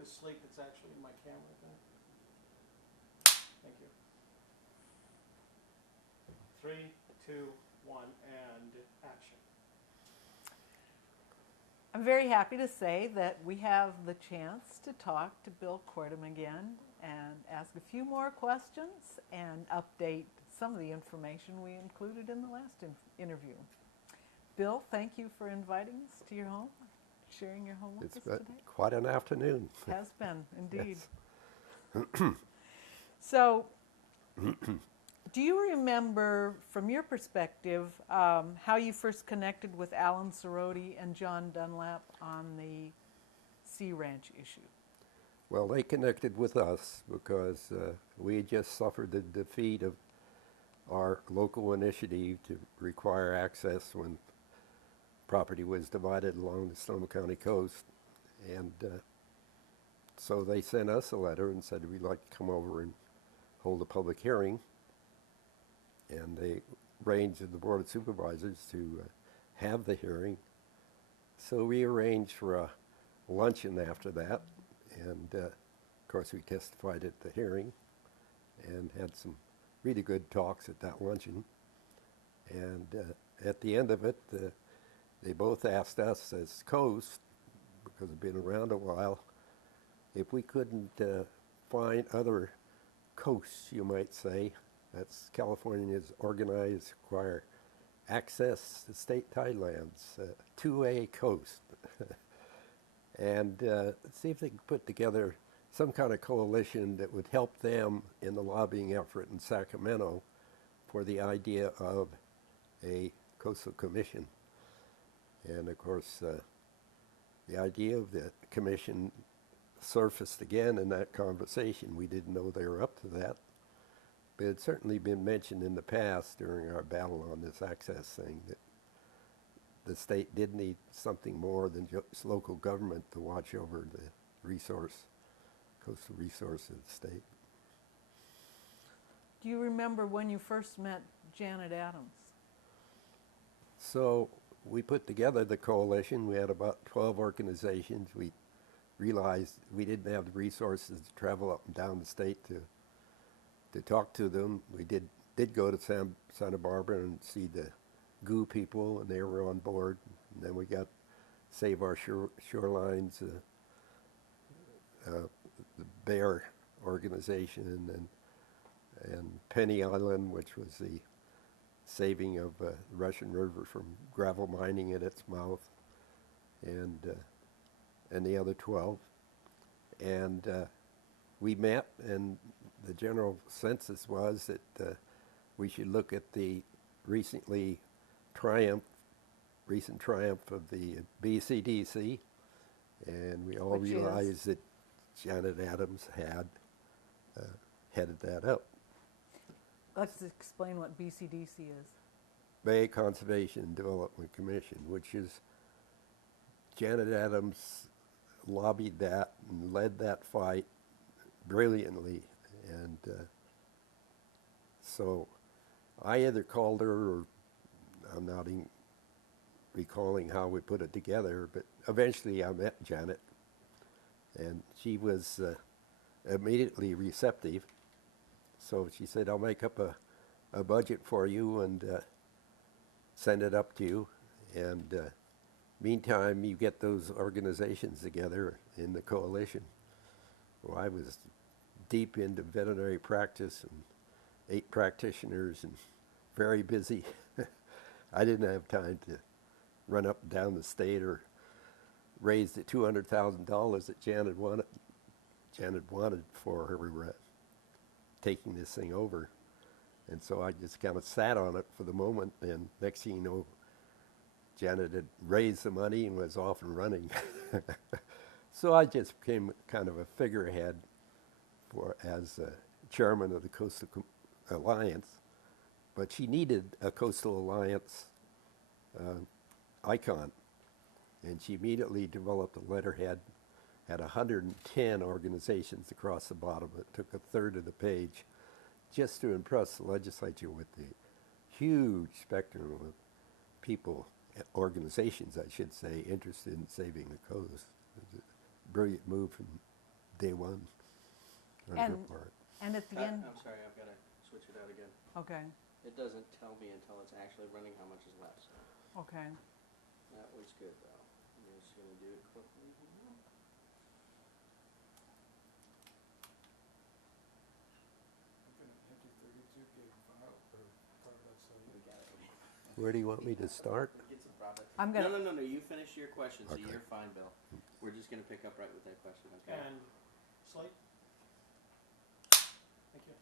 at a slate that's actually in my camera thing. Thank you. 3, 2, 1, and action. I'm very happy to say that we have the chance to talk to Bill Kortum again and ask a few more questions and update some of the information we included in the last interview. Bill, thank you for inviting us to your home, sharing your home with us today. It's been quite an afternoon. It has been, indeed. Yes. So, do you remember, from your perspective, how you first connected with Alan Cerroti and John Dunlap on the Sea Ranch issue? Well, they connected with us because we had just suffered the defeat of our local initiative to require access when property was divided along the Sonoma County coast. And so they sent us a letter and said we'd like to come over and hold a public hearing. And they arranged with the Board of Supervisors to have the hearing. So we arranged for a luncheon after that. And of course we testified at the hearing and had some really good talks at that luncheon. And at the end of it, they both asked us as Coast, because we've been around a while, if we couldn't find other coasts, you might say. That's California's organized require access to state tidelands, 2A coast. And see if they could put together some kind of coalition that would help them in the lobbying effort in Sacramento for the idea of a coastal commission. And of course, the idea of the commission surfaced again in that conversation. We didn't know they were up to that, but it's certainly been mentioned in the past during our battle on this access thing that the state did need something more than just local government to watch over the coastal resource of the state. Do you remember when you first met Janet Adams? So we put together the coalition. We had about 12 organizations. We realized we didn't have the resources to travel up and down the state to talk to them. We did go to Santa Barbara and see the GOO people, and they were on board. And then we got Save Our Shorelines, the Bear organization, and Penny Island, which was the saving of the Russian River from gravel mining at its mouth, and the other 12. And we met, and the general consensus was that we should look at the recent triumph of the BCDC, and we all realized that Janet Adams had headed that up. Let's explain what BCDC is. Bay Conservation and Development Commission, which is Janet Adams lobbied that and led that fight brilliantly. And so I either called her, or I'm not even recalling how we put it together, but eventually I met Janet, and she was immediately receptive. So she said, I'll make up a budget for you and send it up to you. And meantime, you get those organizations together in the coalition. Well, I was deep into veterinary practice and 8 practitioners and very busy. I didn't have time to run up and down the state or raise the $200,000 that Janet wanted for her taking this thing over. And so I just kind of sat on it for the moment, and next thing you know, Janet had raised the money and was off and running. So I just became kind of a figurehead as chairman of the Coastal Alliance. But she needed a Coastal Alliance icon, and she immediately developed a letterhead, had 110 organizations across the bottom. It took a third of the page just to impress the legislature with the huge spectrum of people, organizations I should say, interested in saving the coast. It was a brilliant move from day one on her And- part. And at the end, I'm sorry, I've got to switch it out again. okay, It doesn't tell me until it's actually running how much is left, so okay. that was good though. I'm just gonna do it quickly here. We got it. Where do you want me to start? Get some profit. I'm gonna- No, you finish your question, so Okay. you're fine, Bill. We're just gonna pick up right with that question, okay? And slate? Thank you.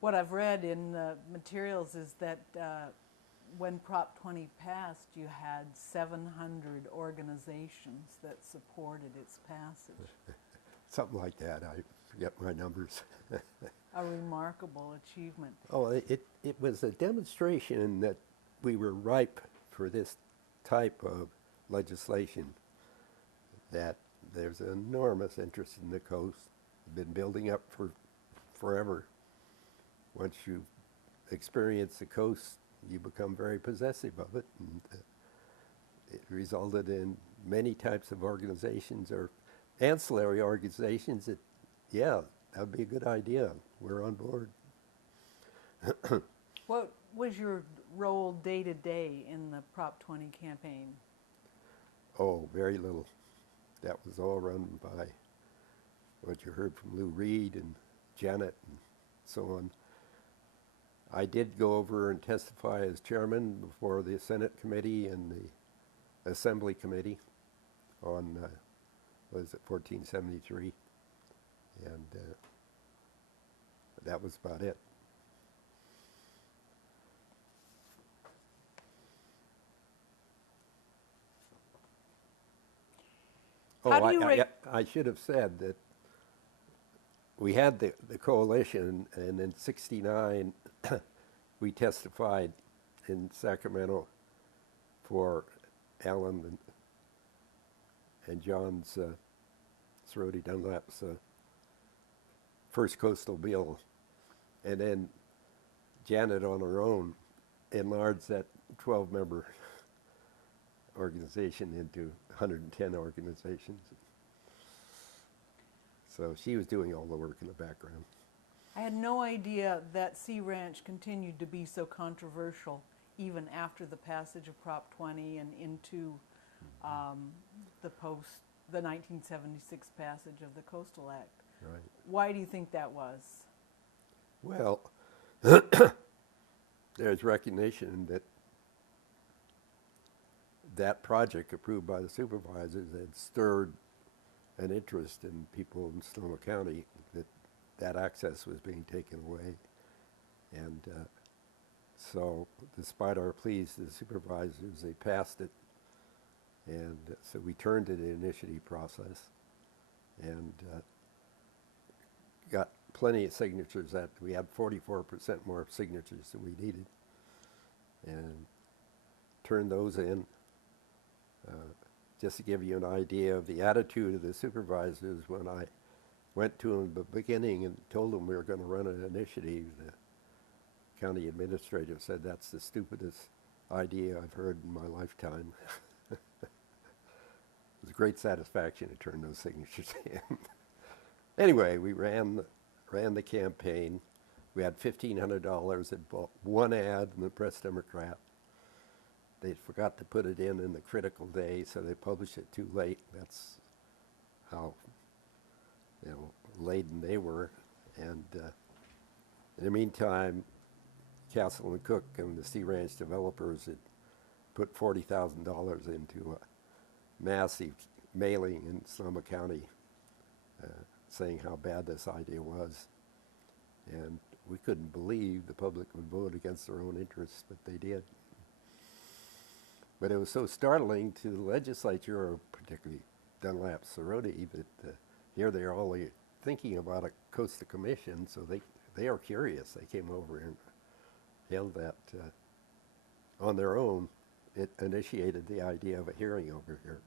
What I've read in the materials is that when Prop 20 passed, you had 700 organizations that supported its passage. Something like that. I forget my numbers. A remarkable achievement. Oh, it was a demonstration that we were ripe for this type of legislation, that there's an enormous interest in the coast, been building up for forever. Once you experience the coast, you become very possessive of it, and it resulted in many types of organizations or ancillary organizations that, yeah, that would be a good idea. We're on board. What was your role day to day in the Prop 20 campaign? Oh, very little. That was all run by what you heard from Lou Reed and Janet and so on. I did go over and testify as chairman before the Senate committee and the Assembly committee on, what is it, 1473, and that was about it. How do you I should have said that we had the coalition, and in '69 we testified in Sacramento for Alan and John's Cerroti Dunlap's first coastal bill, and then Janet on her own enlarged that 12-member organization into 110 organizations. So she was doing all the work in the background. I had no idea that Sea Ranch continued to be so controversial even after the passage of Prop 20 and into the 1976 passage of the Coastal Act. Right. Why do you think that was? Well, there's recognition that that project approved by the supervisors had stirred an interest in people in Sonoma County, that access was being taken away. And so despite our pleas to the supervisors, they passed it. And so we turned to the initiative process and got plenty of signatures. That we had 44% more signatures than we needed, and turned those in. Just to give you an idea of the attitude of the supervisors, when I went to them at the beginning and told them we were going to run an initiative, the county administrator said, "That's the stupidest idea I've heard in my lifetime." It was a great satisfaction to turn those signatures in. Anyway, we ran the campaign. We had $1,500 and bought one ad in the Press Democrat. They forgot to put it in the critical day, so they published it too late. That's how, laden they were. And in the meantime, Castle and Cook and the Sea Ranch developers had put $40,000 into a massive mailing in Sonoma County saying how bad this idea was. And we couldn't believe the public would vote against their own interests, but they did. But it was so startling to the legislature, or particularly Dunlap Cerroti, that here they are all thinking about a coastal commission, so they are curious. They came over and held that on their own. It initiated the idea of a hearing over here.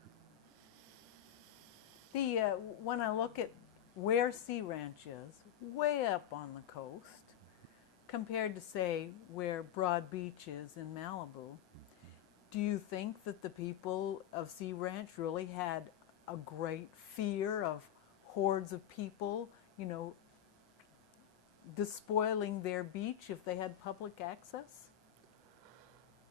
When I look at where Sea Ranch is, way up on the coast, compared to, say, where Broad Beach is in Malibu, do you think that the people of Sea Ranch really had a great fear of hordes of people, you know, despoiling their beach if they had public access?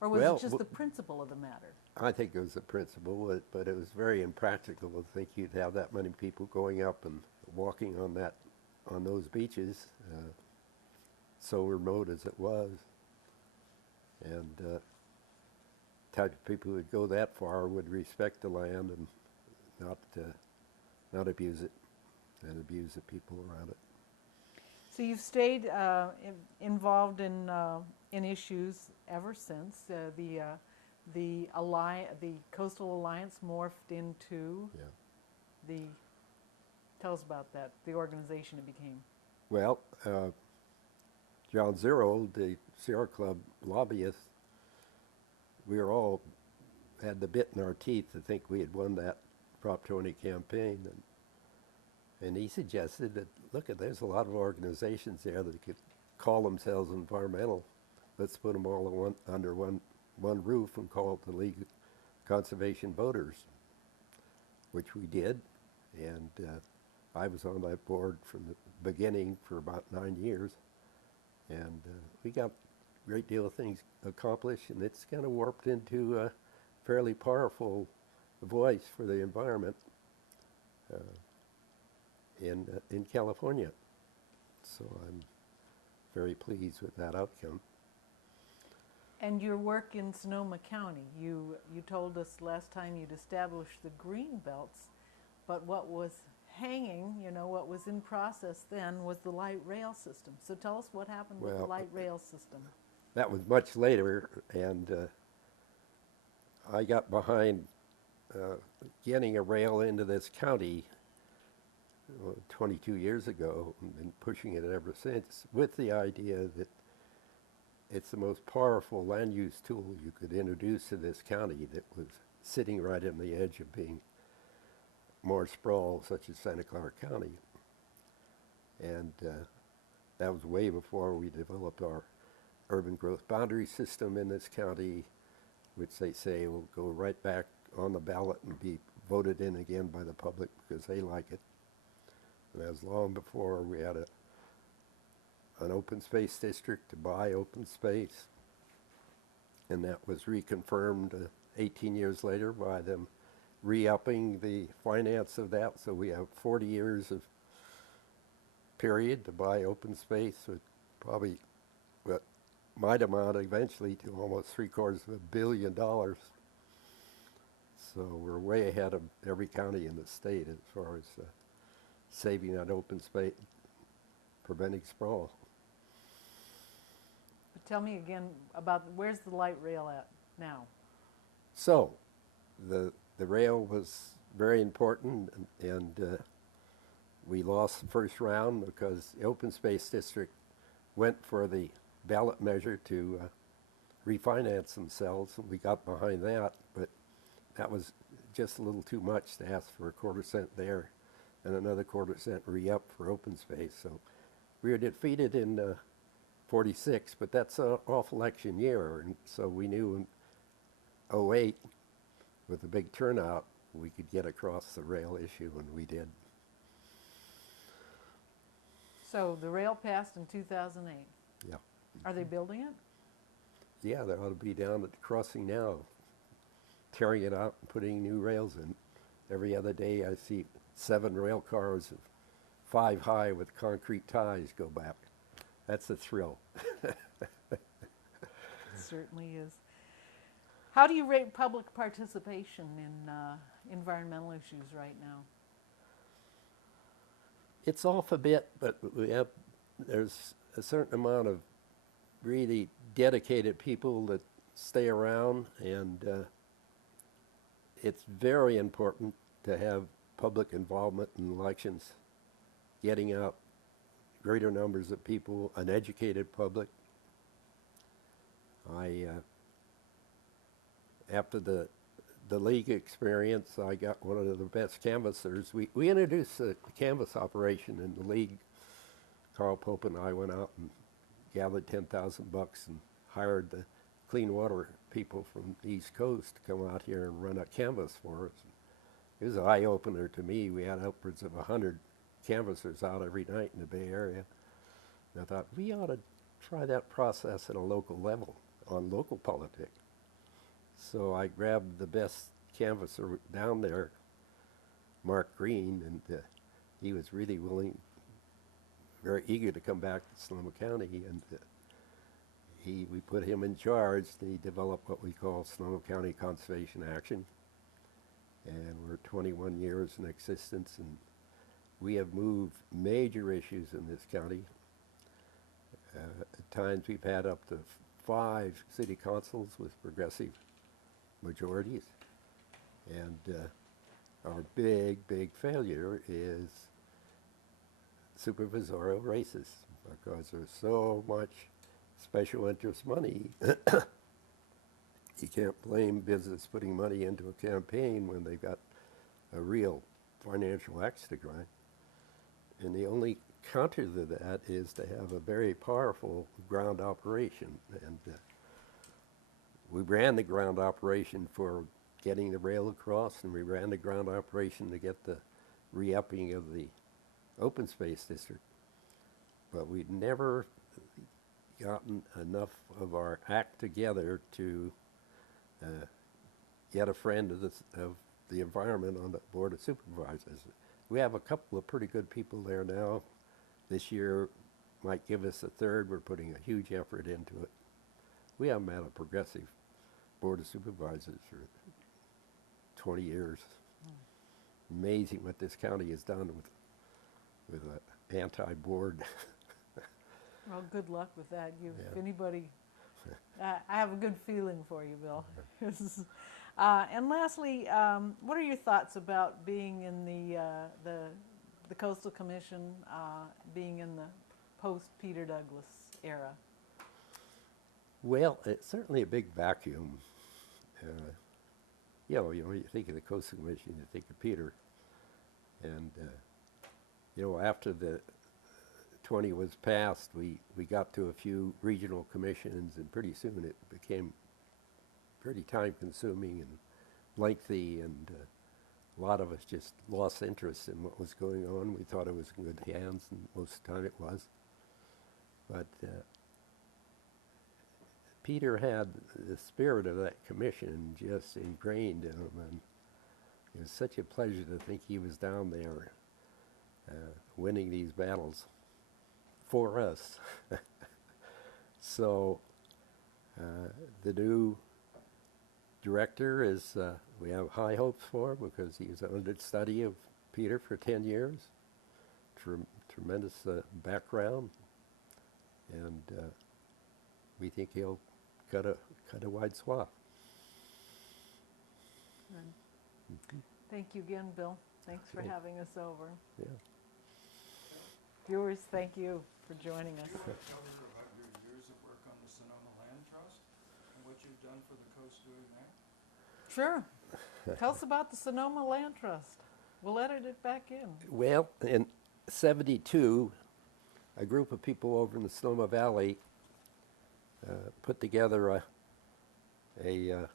Or was Well, it just the principle of the matter? I think it was a principle, but it was very impractical to think you'd have that many people going up and walking on those beaches, so remote as it was. And type of people who would go that far would respect the land and not abuse it and abuse the people around it. So you've stayed involved in issues ever since. The Coastal Alliance morphed into Tell us about that. The organization it became. Well, John Zero, the Sierra Club lobbyist, we were all had the bit in our teeth to think we had won that Prop 20 campaign, and he suggested that, look, there's a lot of organizations there that could call themselves environmental. Let's put them all under one roof and call it the League of Conservation Voters, which we did, and I was on that board from the beginning for about 9 years, and we got a great deal of things accomplished, and it's kind of warped into a fairly powerful voice for the environment in California. So I'm very pleased with that outcome. And your work in Sonoma County, you told us last time you'd established the green belts, but what was hanging, you know, what was in process then was the light rail system. So tell us what happened with the light rail system. That was much later, and I got behind getting a rail into this county 22 years ago, and been pushing it ever since, with the idea that it's the most powerful land use tool you could introduce to this county that was sitting right on the edge of being more sprawl, such as Santa Clara County. And that was way before we developed our urban growth boundary system in this county, which they say will go right back on the ballot and be voted in again by the public because they like it. And that was long before we had an open space district to buy open space. And that was reconfirmed 18 years later by them re-upping the finance of that. So we have 40 years of period to buy open space, with probably what might amount eventually to almost $750 million. So we're way ahead of every county in the state as far as saving that open space, preventing sprawl. But tell me again about where's the light rail at now? So the rail was very important, and we lost the first round because the open space district went for the ballot measure to refinance themselves, and we got behind that, but that was just a little too much to ask for a quarter-cent there and another quarter-cent re-up for open space. So we were defeated in 46, but that's an off-election year, and so we knew in 08, with a big turnout, we could get across the rail issue, and we did. So the rail passed in 2008. Yeah. Are they building it? Yeah, they ought to be down at the crossing now, tearing it out and putting new rails in. Every other day I see 7 rail cars, 5 high with concrete ties go back. That's a thrill. It certainly is. How do you rate public participation in environmental issues right now? It's off a bit, but there's a certain amount of really dedicated people that stay around, and it's very important to have public involvement in elections, getting out greater numbers of people, an educated public. After the league experience, I got one of the best canvassers. We introduced a canvass operation in the league. Carl Pope and I went out and gathered $10,000 and hired the clean water people from the East Coast to come out here and run a canvass for us. it was an eye-opener to me. We had upwards of 100 canvassers out every night in the Bay Area. And I thought, we ought to try that process at a local level, on local politics. So I grabbed the best canvasser down there, Mark Green, and he was really willing, very eager to come back to Sonoma County, and we put him in charge, and he developed what we call Sonoma County Conservation Action. And we're 21 years in existence, and we have moved major issues in this county. At times we've had up to 5 city councils with progressive majorities. And our big failure is supervisorial races, because there's so much special interest money. You can't blame business putting money into a campaign when they've got a real financial axe to grind. And the only counter to that is to have a very powerful ground operation. And we ran the ground operation for getting the rail across, and we ran the ground operation to get the re-upping of the open space district. But we'd never gotten enough of our act together to get a friend of the environment on the Board of Supervisors. We have a couple of pretty good people there now. This year might give us a third. We're putting a huge effort into it. We haven't had a progressive Board of Supervisors for 20 years. Amazing what this county has done with an anti-board. Well, good luck with that. If Yeah. anybody, I have a good feeling for you, Bill. And lastly, what are your thoughts about being in the Coastal Commission, being in the post-Peter Douglas era? Well, it's certainly a big vacuum. You think of the Coastal Commission, you think of Peter. And, after the 20 was passed, we got to a few regional commissions, and pretty soon it became pretty time-consuming and lengthy, and a lot of us just lost interest in what was going on. We thought it was in good hands, and most of the time it was. But Peter had the spirit of that commission just ingrained in him, and it was such a pleasure to think he was down there winning these battles for us. So the new director is, we have high hopes for, because he was an understudy of Peter for 10 years. Tremendous background, and we think he'll cut a wide swath. Thank you again, Bill. Thanks for Okay. having us over. Yeah. Viewers, thank you for joining us. Could you tell her about your years of work on the Sonoma Land Trust and what you've done for the coast doing that? Sure. Tell us about the Sonoma Land Trust. We'll edit it back in. Well, in '72, a group of people over in the Sonoma Valley put together a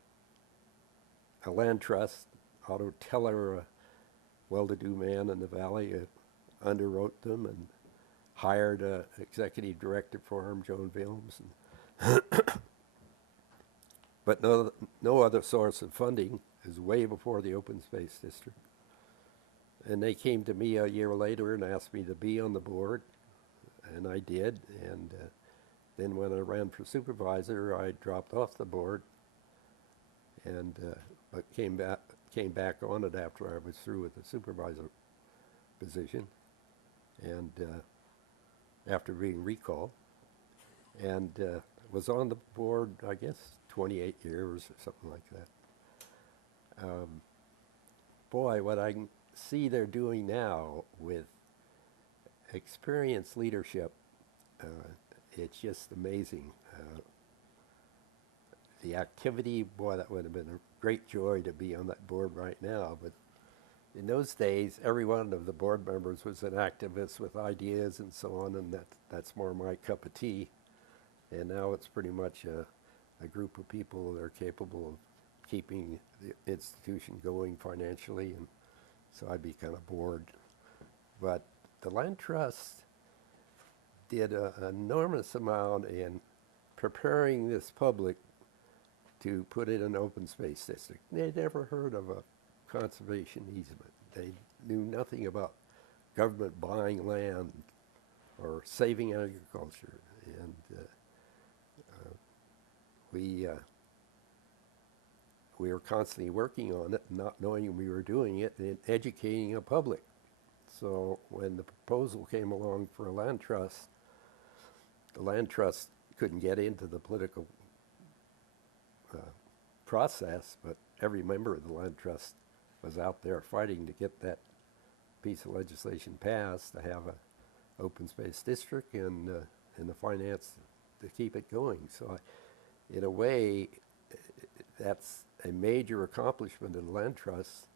land trust. Otto Teller, a well-to-do man in the valley, underwrote them and hired an executive director for him, Joan Vilms. But no other source of funding is way before the open space district. And they came to me a year later and asked me to be on the board, and I did. And then when I ran for supervisor, I dropped off the board, and but came back on it after I was through with the supervisor position, and after being recalled, and was on the board, I guess, 28 years or something like that. Boy, what I can see they're doing now with experienced leadership, it's just amazing. The activity, boy, that would have been a great joy to be on that board right now. But in those days, every one of the board members was an activist with ideas and so on, and that's more my cup of tea. And now it's pretty much a group of people that are capable of keeping the institution going financially, and so I'd be kind of bored. But the land trust did an enormous amount in preparing this public to put in an open space district. They'd never heard of a conservation easement. They knew nothing about government buying land or saving agriculture. And we were constantly working on it, not knowing we were doing it, and educating the public. So when the proposal came along for a land trust, the land trust couldn't get into the political process, but every member of the land trust was out there fighting to get that piece of legislation passed to have a open space district and the finance to keep it going. So in a way, that's a major accomplishment of the land trust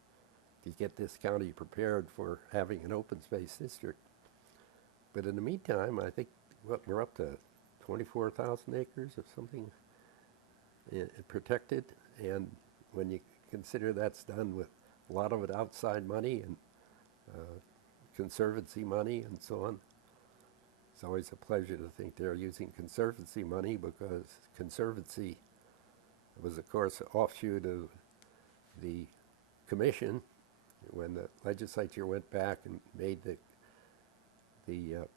to get this county prepared for having an open space district. But in the meantime, I think we're up to 24,000 acres or something protected, and when you consider that's done with a lot of it outside money and conservancy money and so on, it's always a pleasure to think they're using conservancy money, because conservancy was, of course, an offshoot of the commission. When the legislature went back and made the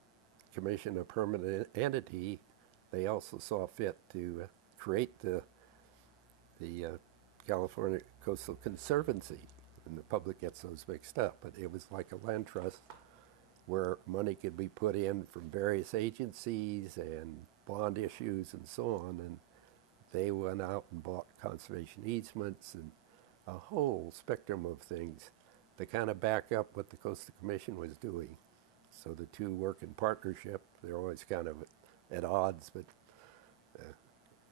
commission a permanent entity, they also saw fit to create the California Coastal Conservancy, and the public gets those mixed up. But it was like a land trust where money could be put in from various agencies and bond issues and so on, and they went out and bought conservation easements and a whole spectrum of things to kind of back up what the Coastal Commission was doing. So the two work in partnership. They're always kind of at odds, but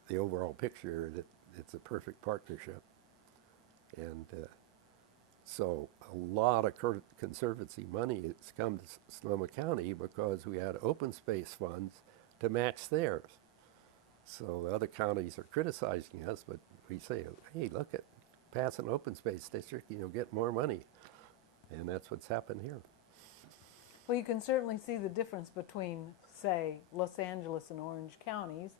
the overall picture, it's a perfect partnership. And so a lot of conservancy money has come to Sonoma County because we had open space funds to match theirs. So the other counties are criticizing us, but we say, hey, look, at pass an open space district, you'll get more money. And that's what's happened here. Well, you can certainly see the difference between, say, Los Angeles and Orange counties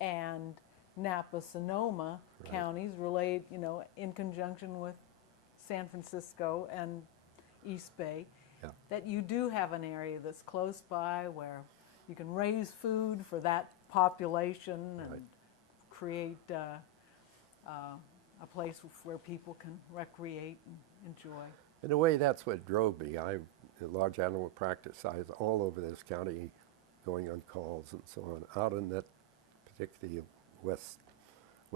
and Napa, Sonoma Right. counties, relate, in conjunction with San Francisco and East Bay, Yeah. that you do have an area that's close by where you can raise food for that population and Right. create a place where people can recreate and enjoy. In a way, that's what drove me. In large animal practice, I was all over this county going on calls and so on, out in that particularly West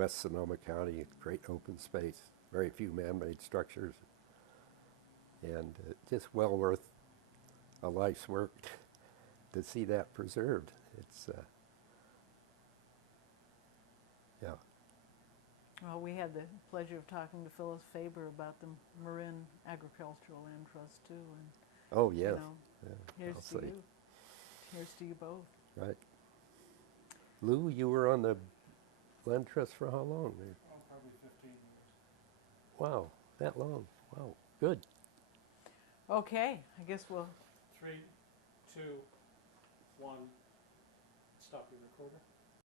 Sonoma County, great open space, very few man-made structures, and just well worth a life's work to see that preserved. It's, yeah. Well, we had the pleasure of talking to Phyllis Faber about the Marin Agricultural Land Trust too, and Oh, yes. Yeah, here's I'll to say. you. Here's to you both. Right. Lou, you were on the land trust for how long? Oh, probably 15 years. Wow, that long. Wow, good. Okay, I guess we'll 3, 2, 1, stop your recorder.